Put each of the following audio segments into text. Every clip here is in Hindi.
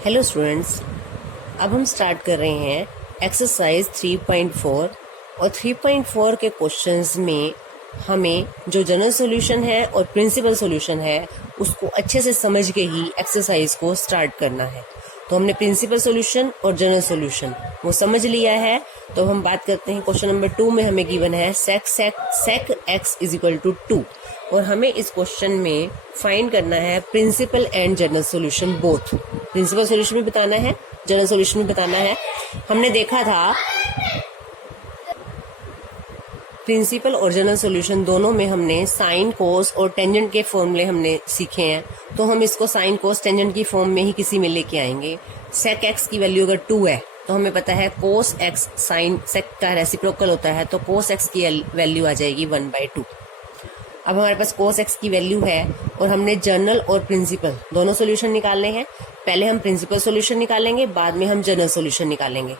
हेलो स्टूडेंट्स, अब हम स्टार्ट कर रहे हैं एक्सरसाइज 3.4 और 3.4 के क्वेश्चंस में हमें जो जनरल सॉल्यूशन है और प्रिंसिपल सॉल्यूशन है उसको अच्छे से समझ के ही एक्सरसाइज को स्टार्ट करना है। तो हमने प्रिंसिपल सॉल्यूशन और जनरल सॉल्यूशन वो समझ लिया है। तो हम बात करते हैं क्वेश्चन नंबर 2 में हमें गिवन है sec x is equal to 2 और हमें इस क्वेश्चन में फाइंड करना है principal and general solution both. Principal solution भी बताना है, जनरल सॉल्यूशन भी बताना है। हमने देखा था प्रिंसिपल और जनरल सॉल्यूशन दोनों में हमने साइन कोस और टेंजेंट के फॉर्मूले हमने सीखे हैं, तो हम इसको साइन कोस टेंजेंट की फॉर्म में ही किसी में लेके आएंगे। सेक एक्स की वैल्यू अगर 2 है तो हमें पता है कोस एक्स साइन सेक का रेसिप्रोकल होता है, तो कोस एक्स की वैल्यू आ जाएगी 1/2। अब हमारे पास कोस एक्स की वैल्यू है और हमने जनरल और प्रिंसिपल दोनों सॉल्यूशन निकालने हैं। पहले हम प्रिंसिपल सॉल्यूशन निकालेंगे, बाद में हम जनरल सॉल्यूशन निकालेंगे।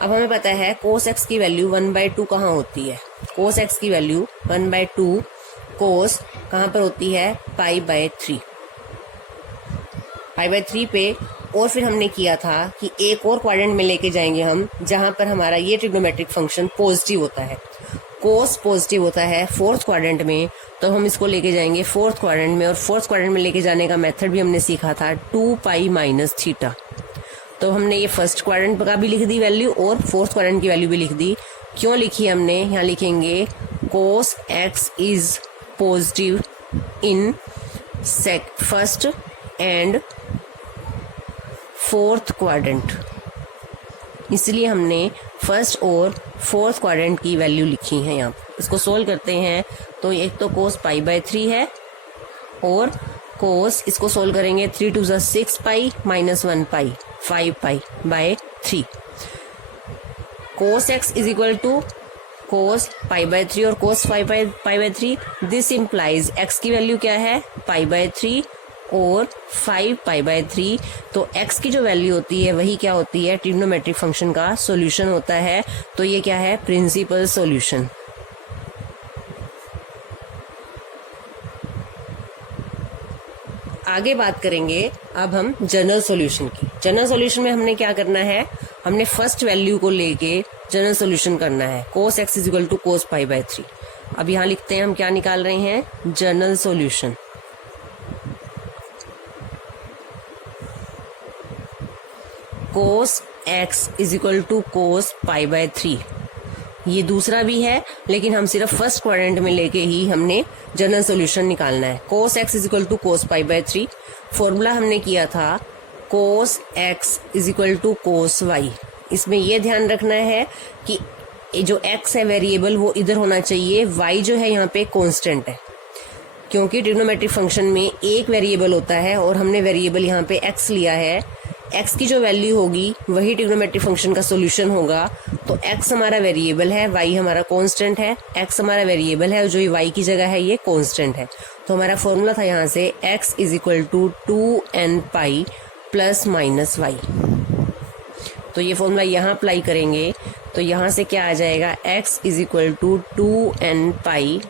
अब हमें पता है कोस एक्स की वैल्यू 1/2 कहाँ होती है। कोस एक्स की वैल्यू 1/2 कोस कहाँ पर होती है, π/3 पे। और फिर हमने किया था कि एक और क्वाड्रेंट में लेके जाएंगे हम, जहां पर हमारा ये ट्रिग्नोमेट्रिक फंक्शन पॉजिटिव होता है। कोस पॉजिटिव होता है फोर्थ क्वाड्रेंट में, तो हम इसको लेके जाएंगे फोर्थ क्वाड्रेंट में। और फोर्थ क्वाड्रेंट में लेके जाने का मेथड भी हमने सीखा था 2π - θ। तो हमने ये फर्स्ट क्वाड्रेंट का भी लिख दी वैल्यू और फोर्थ क्वाड्रेंट की वैल्यू भी लिख दी। क्यों लिखी हमने, यहाँ लिखेंगे कोस x is positive in first and fourth quadrant, इसलिए हमने फर्स्ट और फोर्थ क्वाड्रेंट की वैल्यू लिखी है यहाँ। इसको सोल्व करते हैं तो एक तो कोस π/3 है और कोस इसको सोल्व करेंगे 3 × 6π - 1π 5π/3। Cos x is equal to cos π/3 और कोस 5π/3। दिस इम्प्लाइज एक्स की वैल्यू क्या है, π/3 और 5π/3। तो x की जो वैल्यू होती है वही क्या होती है, ट्रिग्नोमेट्रिक फंक्शन का सॉल्यूशन होता है। तो ये क्या है, प्रिंसिपल सॉल्यूशन। आगे बात करेंगे अब हम जनरल सॉल्यूशन की। जनरल सॉल्यूशन में हमने क्या करना है, हमने फर्स्ट वैल्यू को लेके जनरल सॉल्यूशन करना है। Cos x is equal to cos π/3। अब यहाँ लिखते हैं हम क्या निकाल रहे हैं, general solution. Cos x is equal to cos π/3। ये दूसरा भी है, लेकिन हम सिर्फ फर्स्ट क्वाड्रेंट में लेके ही हमने जनरल सॉल्यूशन निकालना है। Cos x is equal to cos π/3। Formula हमने किया था cos x is equal to cos y. इसमें यह ध्यान रखना है कि जो एक्स है वेरिएबल वो इधर होना चाहिए, वाई जो है यहाँ पे कांस्टेंट है, क्योंकि ट्रिग्नोमेट्रिक फंक्शन में एक वेरिएबल होता है और हमने वेरिएबल यहाँ पे एक्स लिया है। x की जो वैल्यू होगी वही ट्रिग्नोमेट्रिक फंक्शन का सॉल्यूशन होगा। तो x हमारा वेरिएबल है, y हमारा कांस्टेंट है। x हमारा वेरिएबल है और जो ये y की जगह है ये कांस्टेंट है। तो हमारा फॉर्मूला था यहाँ से x is equal to 2nπ ± y। तो ये फॉर्मूला यहाँ अप्लाई करेंगे तो यहाँ से क्या आ जाएगा, x is equal to 2nπ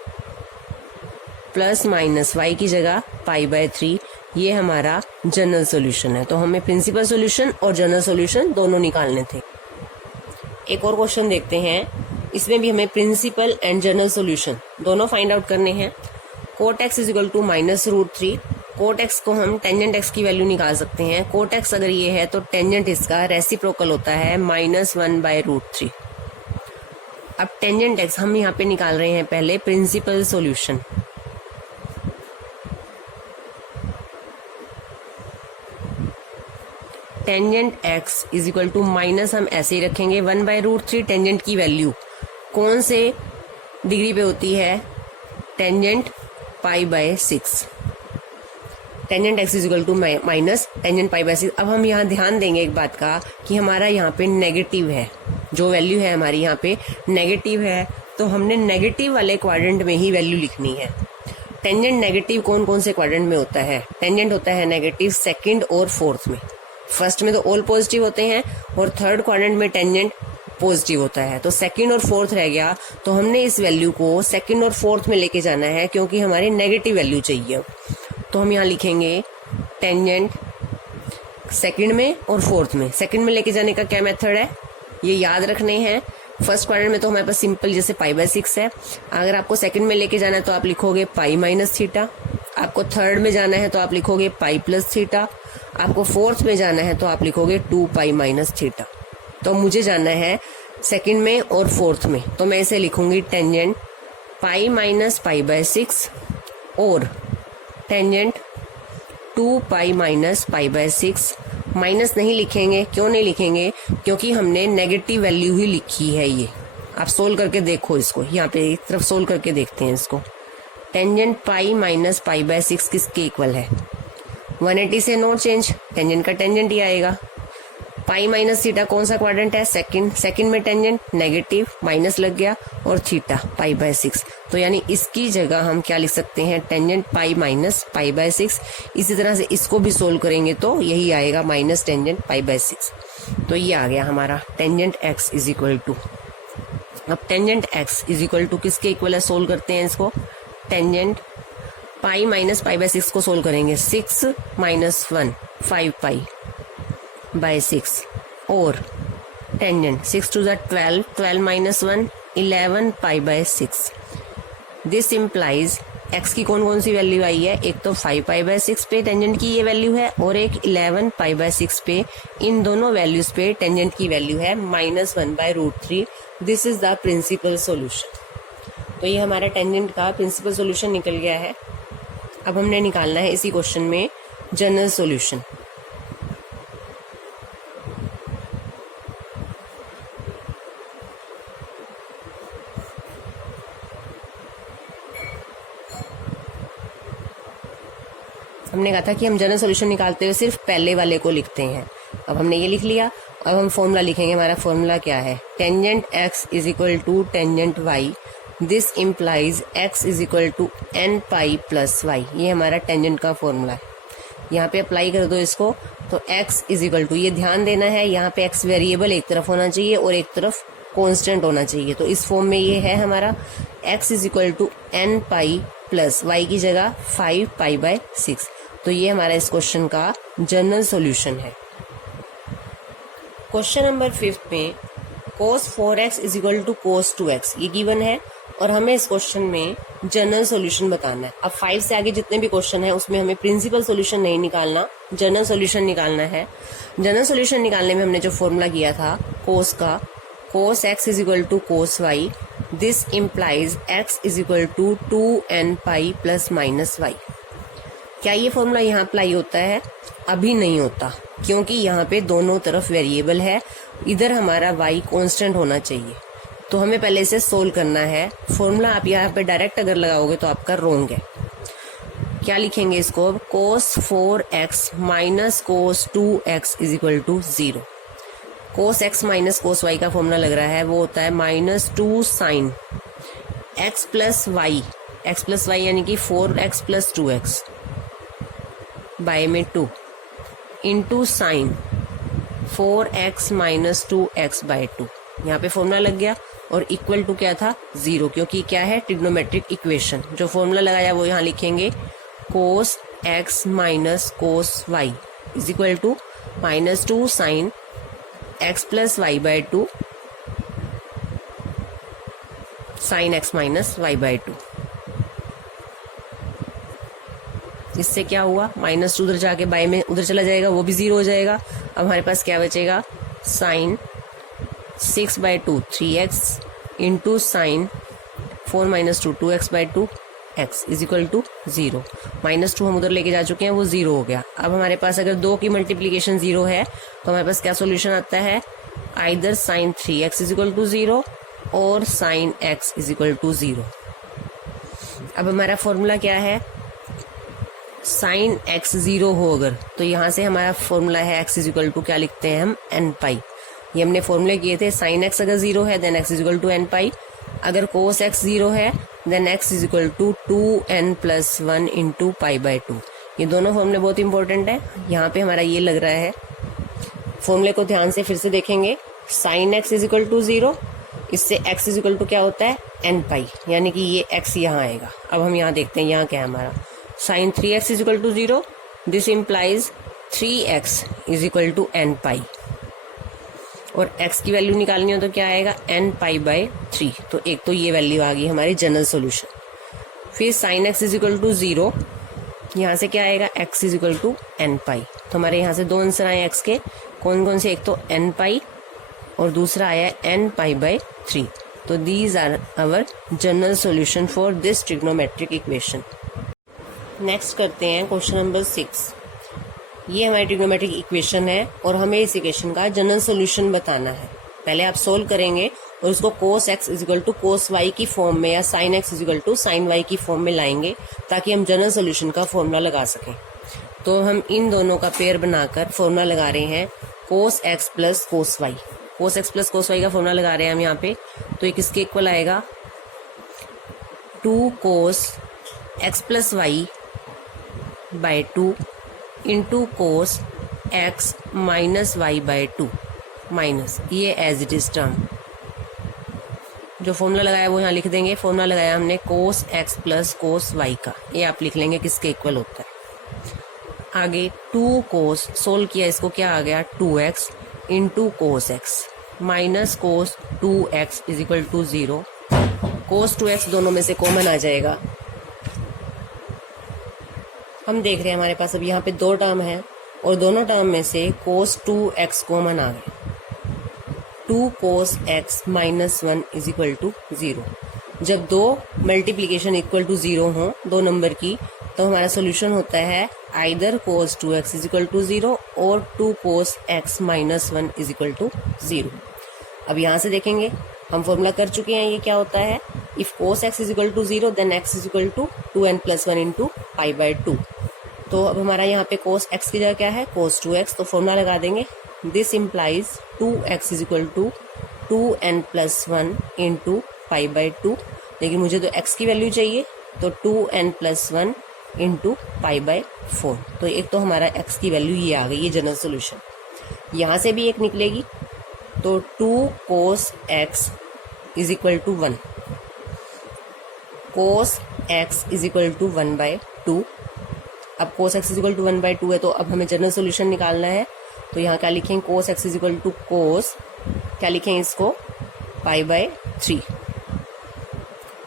± y की जगह π/3। ये हमारा जनरल सॉल्यूशन है। तो हमें प्रिंसिपल सॉल्यूशन और जनरल सॉल्यूशन दोनों निकालने थे। एक और क्वेश्चन देखते हैं, इसमें भी हमें प्रिंसिपल एंड जनरल सॉल्यूशन दोनों फाइंड आउट करने हैं। Cot X is equal to -√3। Cot X को हम टेंजेंट एक्स की वैल्यू निकाल सकते हैं। कोट एक्स अगर ये है तो टेंजेंट इसका रेसिप्रोकल होता है -1/√3। अब टेंजेंट एक्स हम यहाँ पे निकाल रहे हैं पहले principal solution. Tangent x is equal to minus हम ऐसे ही रखेंगे 1/√3। टेंजेंट की वैल्यू कौन से डिग्री पे होती है, tangent π/6। Tangent x is equal to minus tangent π/6। अब हम यहाँ ध्यान देंगे एक बात का कि हमारा यहाँ पे नेगेटिव है, जो वैल्यू है हमारी यहाँ पे नेगेटिव है, तो हमने नेगेटिव वाले क्वाड्रेंट में ही वैल्यू लिखनी है। टेंजेंट नेगेटिव कौन कौन से क्वाड्रेंट में होता है, टेंजेंट होता है नेगेटिव सेकंड और फोर्थ में। फर्स्ट में तो ऑल पॉजिटिव होते हैं और थर्ड क्वाड्रेंट में टेंजेंट पॉजिटिव होता है। तो सेकंड और फोर्थ रह गया, तो हमने इस वैल्यू को सेकंड और फोर्थ में लेके जाना है क्योंकि हमारी नेगेटिव वैल्यू चाहिए। तो हम यहाँ लिखेंगे टेंजेंट सेकंड में और फोर्थ में। सेकंड में लेके जाने का क्या मेथड है, ये याद रखने हैं। फर्स्ट क्वाड्रेंट में तो हमारे पास सिंपल जैसे π/6 है। अगर आपको सेकंड में लेके जाना है तो आप लिखोगे π - थीटा। आपको थर्ड में जाना है तो आप लिखोगे π + थीटा। आपको फोर्थ में जाना है तो आप लिखोगे 2π - थीटा। तो मुझे जाना है सेकंड में और फोर्थ में, तो मैं इसे लिखूंगी टेंजेंट π - π/6 और टेंजेंट 2π - π/6। माइनस नहीं लिखेंगे, क्यों नहीं लिखेंगे, क्योंकि हमने नेगेटिव वैल्यू ही लिखी है। ये आप सोल्व करके देखो इसको, यहाँ पे एक तरफ सोल्व करके देखते हैं इसको। टेंजेंट π - π/6 किसके इक्वल है, 180 से नो चेंज, टेंजेंट का टेंजेंट ही आएगा। π - थीटा कौन सा क्वाड्रेंट है, सेकंड में टेंजेंट नेगेटिव, माइनस लग गया, और थीटा π/6। तो यानी इसकी जगह हम क्या लिख सकते हैं, टेंजेंट π - π/6। इसी तरह से इसको भी सोल्व करेंगे तो यही आएगा माइनस टेंजेंट π/6। तो ये आ गया हमारा tangent x is equal to. अब tangent x is equal to किसके इक्वल है, सोल्व करते हैं इसको। टेंजेंट π - π/6 को सोल्व करेंगे, 6 - 1 5π/6 और टेंजेंट 6 2 12, 12 - 1 11π/6। दिस इम्प्लाइज x की कौन कौन सी वैल्यू आई है, एक तो 5π/6 पे टेंजेंट की ये वैल्यू है और एक 11π/6 पे। इन दोनों वैल्यूज पे टेंजेंट की वैल्यू है -1/√3। This is the principal solution. तो ये हमारा टेंजेंट का प्रिंसिपल सॉल्यूशन निकल गया है। अब हमने निकालना है इसी क्वेश्चन में जनरल सॉल्यूशन। हमने कहा था कि हम जनरल सॉल्यूशन निकालते हुए सिर्फ पहले वाले को लिखते हैं। अब हमने ये लिख लिया। अब हम फॉर्मूला लिखेंगे। हमारा फॉर्मूला क्या है, tangent x is equal to tangent y। This implies x is equal to nπ + y। ये हमारा टेंजेंट का फॉर्मूला है। यहाँ पे अप्लाई कर दो इसको, तो x इज इक्वल टू, ये ध्यान देना है यहाँ पे x वेरिएबल एक तरफ होना चाहिए और एक तरफ कांस्टेंट होना चाहिए। तो इस फॉर्म में ये है हमारा x is equal to nπ + y की जगह 5π/6। तो ये हमारा इस क्वेश्चन का जनरल सॉल्यूशन है। क्वेश्चन नंबर 5 में cos 4x is equal to cos 2x ये गिवन है और हमें इस क्वेश्चन में जनरल सॉल्यूशन बताना है। अब 5 से आगे जितने भी क्वेश्चन है उसमें हमें प्रिंसिपल सॉल्यूशन नहीं निकालना, जनरल सॉल्यूशन निकालना है। जनरल सॉल्यूशन निकालने में हमने जो फॉर्मूला किया था cos का, cos x is equal to cos y। This implies x is equal to 2nπ ± y। क्या ये फॉर्मूला यहाँ अप्लाई होता है, अभी नहीं होता, क्योंकि यहाँ पे दोनों तरफ वेरिएबल है। इधर हमारा y कांस्टेंट होना चाहिए। तो हमें पहले इसे सोल्व करना है। फॉर्मूला आप यहाँ पे डायरेक्ट अगर लगाओगे तो आपका रॉन्ग है। क्या लिखेंगे इसको, cos 4x - cos 2x is equal to 0। cos x - cos y का फॉर्मूला लग रहा है, वो होता है -2 sin x + y यानी कि 4x + 2x बाय में 2 इंटू साइन 4x - 2x/2। यहाँ पे फॉर्मूला लग गया और इक्वल टू क्या था, 0, क्योंकि क्या है ट्रिग्नोमेट्रिक इक्वेशन। जो फॉर्मूला लगाया वो यहाँ लिखेंगे cos x - cos y is equal to -2 sin x + y/2 sin x - y/2। इससे क्या हुआ, -2 उधर जाके बाय में उधर चला जाएगा, वो भी 0 हो जाएगा। अब हमारे पास क्या बचेगा, sine 6/2 3x into sine 4 - 2 2x/2 x is equal to 0। -2 हम उधर लेके जा चुके हैं, वो 0 हो गया। अब हमारे पास अगर 2 की मल्टीप्लीकेशन 0 है तो हमारे पास क्या सोल्यूशन आता है, either sine 3x is equal to 0 और sine x is equal to 0। अब हमारा फॉर्मूला क्या है, साइन x 0 हो अगर, तो यहाँ से हमारा फॉर्मूला है x इज इक्वल टू क्या लिखते हैं हम, nπ। ये हमने फॉर्मूले किए थे, साइन x अगर 0 है then x is equal to nπ। अगर cos x 0 है then x is equal to 2n + 1 into π/2। ये दोनों फॉर्मूले बहुत इंपॉर्टेंट है। यहाँ पे हमारा ये लग रहा है, फॉर्मूले को ध्यान से फिर से देखेंगे। Sine x is equal to 0, इससे x इज इक्वल टू क्या होता है, nπ, यानी कि ये x यहाँ आएगा। अब हम यहाँ देखते हैं यहाँ क्या है हमारा, sine 3x is equal to 0। This implies 3x is equal to n pi, और x की वैल्यू निकालनी हो तो क्या आएगा n पाई बाय 3। तो एक तो ये वैल्यू आ गई हमारी जनरल सॉल्यूशन। फिर sine x is equal to 0, यहाँ से क्या आएगा x is equal to n pi. तो हमारे यहाँ से दो आंसर आए x के, कौन कौन से, एक तो n पाई और दूसरा आया n पाई बाय 3। तो these are our general solution for this trigonometric equation. Next करते हैं क्वेश्चन नंबर 6। ये हमारी ट्रिग्नोमेट्रिक इक्वेशन है और हमें इस इक्वेशन का जनरल सॉल्यूशन बताना है। पहले आप सोल्व करेंगे और उसको cos x is equal to cos y की फॉर्म में या sin x is equal to sin y की फॉर्म में लाएंगे ताकि हम जनरल सॉल्यूशन का फॉर्मूला लगा सकें। तो हम इन दोनों का पेयर बनाकर फॉर्मूला लगा रहे हैं cos x plus cos y। cos x plus cos y का फॉर्मूला लगा रहे हैं हम यहाँ पे। तो ये किसके इक्वल आएगा 2 cos x plus y by 2 into cos x minus y by 2 minus ये एज इट इज टर्म। जो फॉर्मूला लगाया वो यहाँ लिख देंगे। फॉर्मूला लगाया हमने cos x plus cos y का, ये आप लिख लेंगे किसके इक्वल होता है। आगे 2 cos, सोल्व किया इसको, क्या आ गया 2x into cos x minus cos 2x is equal to 0। cos 2x दोनों में से कॉमन आ जाएगा। हम देख रहे हैं हमारे पास अब यहाँ पे दो टर्म है और दोनों टर्म में से cos 2x कॉमन आ गया। 2 cos x minus 1 is equal to 0। जब दो मल्टीप्लीकेशन इक्वल टू 0 हो दो नंबर की, तो हमारा सोल्यूशन होता है either cos 2x is equal to 0 और 2 cos x minus 1 is equal to 0। अब यहाँ से देखेंगे हम फॉर्मूला कर चुके हैं, ये क्या होता है, if cos x is equal to 0 then x is equal to 2n plus 1 into pi by 2। तो अब हमारा यहाँ पे cos x की जगह क्या है cos 2x, तो फॉर्मूला लगा देंगे this implies 2x is equal to 2n plus 1 into pi by 2। लेकिन मुझे तो x की वैल्यू चाहिए, तो 2n plus 1 into pi by 4। तो एक तो हमारा x की वैल्यू ये आ गई, ये जनरल सोल्यूशन। यहाँ से भी एक निकलेगी, तो 2 cos x is equal to 1, cos x is equal to 1 by 2। अब cos x is equal to 1 by 2 है, तो अब हमें जनरल सोल्यूशन निकालना है। तो यहाँ क्या लिखेंगे cos x is equal to cos, क्या लिखेंगे इसको पाई बाय 3।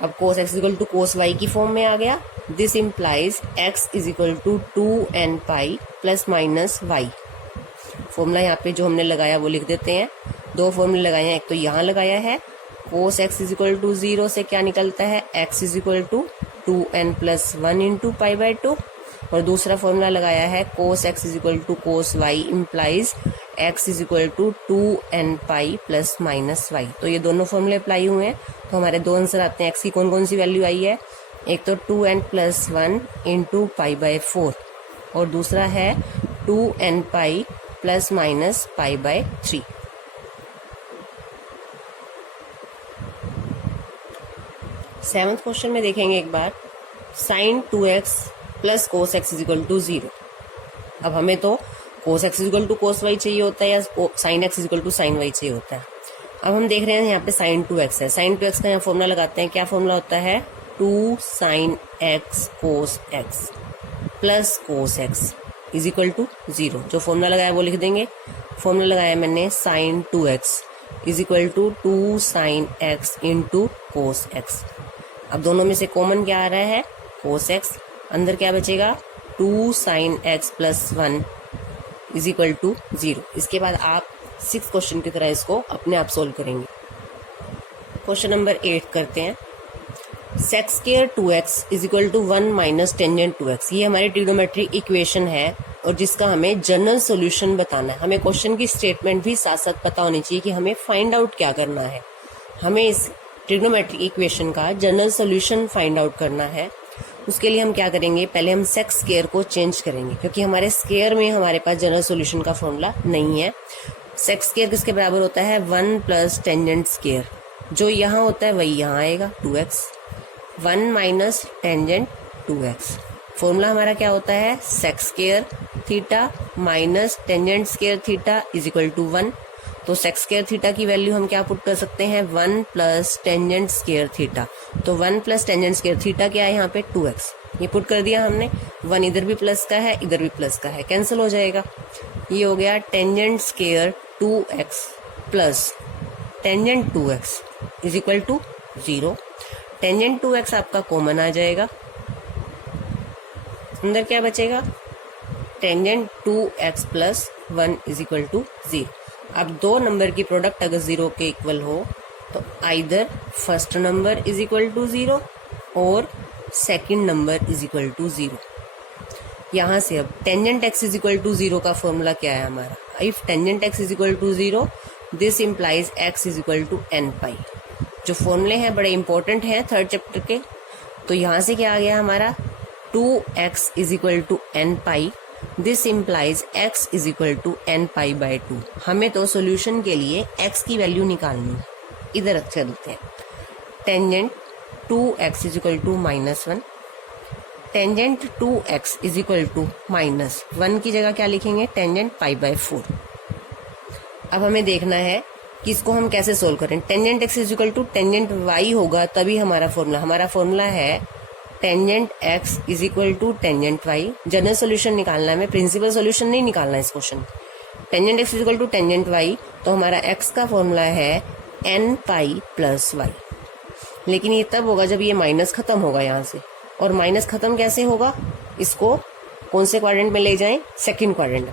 अब cos x is equal to cos y की फॉर्म में आ गया। This implies x is equal to 2n pi plus minus y। Formula यहाँ पे जो हमने लगाया वो लिख देते हैं। दो फॉर्मूले लगाए हैं, एक तो यहाँ लगाया है cos x is equal to 0 से क्या निकलता है x is equal to 2n plus 1 into pi by 2, और दूसरा फॉर्मूला लगाया है cos x is equal to cos y implies x is equal to 2n pi plus minus y। तो ये दोनों फॉर्मूले अप्लाई हुए हैं, तो हमारे दो आंसर आते हैं। x की कौन कौन सी वैल्यू आई है, एक तो 2n plus 1 into pi by 4 और दूसरा है 2n pi plus minus pi by 3। Seventh question में देखेंगे एक बार, sine 2x plus cos x is equal to 0। अब हमें तो cos x is equal to cos y चाहिए होता है या sin x is equal to sin y चाहिए होता है। अब हम देख रहे हैं यहाँ पे sin 2x है। sin 2x का यहाँ फॉर्मूला लगाते हैं, क्या फॉर्मूला होता है 2 sin x cos x plus cos x is equal to 0। जो फॉर्मूला लगाया वो लिख देंगे। फॉर्मूला लगाया मैंने sin 2x is equal to 2 sin x into cos x। अब दोनों में से कॉमन क्या आ रहा है cos x, अंदर क्या बचेगा 2 sin x plus 1 is equal to 0। इसके बाद आप 6 क्वेश्चन की तरह इसको अपने आप सोल्व करेंगे। क्वेश्चन नंबर 8 करते हैं, sec square 2x is equal to 1 minus tangent 2x। ये हमारी ट्रिग्नोमेट्रिक इक्वेशन है और जिसका हमें जनरल सॉल्यूशन बताना है। हमें क्वेश्चन की स्टेटमेंट भी साथ साथ पता होनी चाहिए कि हमें फाइंड आउट क्या करना है। हमें इस ट्रिग्नोमेट्रिक इक्वेशन का जनरल सॉल्यूशन फाइंड आउट करना है। उसके लिए हम क्या करेंगे, पहले हम सेक स्क्वायर को चेंज करेंगे क्योंकि हमारे स्क्वायर में हमारे पास जनरल सॉल्यूशन का फॉर्मूला नहीं है। सेक स्क्वायर किसके बराबर होता है 1 प्लस टेंजेंट स्क्वायर, जो यहाँ होता है वही यहाँ आएगा 2x, 1 minus tangent 2x। Formula हमारा क्या होता है sec square theta minus tangent square theta is equal to 1। तो सेक स्क्वायर थीटा की वैल्यू हम क्या पुट कर सकते हैं 1 प्लस टेंजेंट स्क्वायर थीटा। तो 1 प्लस टेंजेंट स्क्वायर थीटा क्या है यहाँ पे 2x। ये पुट कर दिया हमने, 1 इधर भी प्लस का है इधर भी प्लस का है, कैंसिल हो जाएगा। ये हो गया tangent square 2x plus tangent 2x is equal to 0। Tangent 2x आपका कॉमन आ जाएगा, अंदर क्या बचेगा, tangent 2x plus 1 is equal to 0। अब दो नंबर की प्रोडक्ट अगर 0 के इक्वल हो तो either first number is equal to 0 और second number is equal to 0। यहां से अब tangent x is equal to 0 का फॉर्मूला क्या है हमारा, if tangent x is equal to 0 this implies x is equal to n pi. जो फॉर्मूले हैं बड़े इंपॉर्टेंट हैं थर्ड चैप्टर के। तो यहां से क्या आ गया हमारा 2x is equal to n pi, this implies x is equal to n pi by 2। हमें तो सोल्यूशन के लिए x की वैल्यू निकालनी है, इधर अच्छा देते हैं। Tangent 2x is equal to -1, tangent 2x is equal to -1 की जगह क्या लिखेंगे, टेंजेंट पाई बाय 4। अब हमें देखना है कि इसको हम कैसे सोल्व करें। Tangent x is equal to tangent y होगा तभी हमारा फॉर्मूला है tangent x is equal to tangent y। General solution निकालना है, हमें प्रिंसिपल सोल्यूशन नहीं निकालना है इस question. Tangent x is equal to tangent y, तो हमारा x का फॉर्मूला है n पाई प्लस y। लेकिन ये तब होगा जब ये माइनस खत्म होगा यहाँ से, और माइनस खत्म कैसे होगा, इसको कौन से क्वाड्रेंट में ले जाएं, सेकंड क्वाड्रेंट।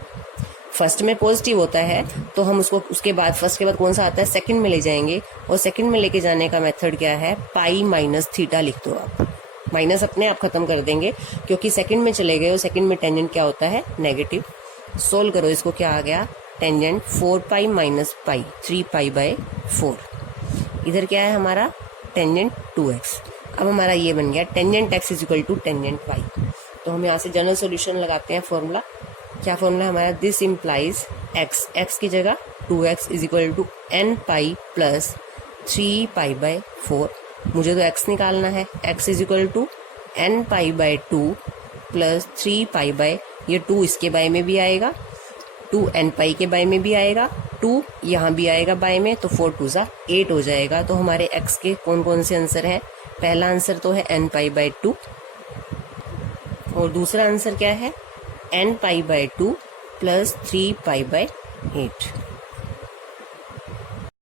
फर्स्ट में पॉजिटिव होता है तो हम उसको उसके बाद फर्स्ट के बाद कौन सा आता है, सेकंड में ले जाएंगे। और सेकंड में लेके जाने का मेथड क्या है, पाई माइनस थीटा लिख दो आप। माइनस अपने आप खत्म कर देंगे क्योंकि सेकंड में चले गए और सेकंड में टेंजेंट क्या होता है, नेगेटिव। सोल्व करो इसको, क्या आ गया, tangent 4 pi minus pi 3 pi by 4। इधर क्या है हमारा टेंजेंट 2x। अब हमारा ये बन गया tangent x is equal to tangent y। तो हम यहाँ से जनरल सॉल्यूशन लगाते हैं। फॉर्मूला क्या, फॉर्मूला हमारा दिस इम्प्लाइज x की जगह 2x is equal to n pi plus 3 pi by 4। मुझे तो x निकालना है, x is equal to n pi by 2 plus 3 pi by, ये 2 इसके बाय में भी आएगा, 2 n पाई के बाय में भी आएगा, 2 यहाँ भी आएगा बाय में, तो 4 2 जा 8 हो जाएगा। तो हमारे x के कौन कौन से आंसर है, पहला आंसर तो है n पाई बाय 2 और दूसरा आंसर क्या है n pi by 2 plus 3 pi bye 8।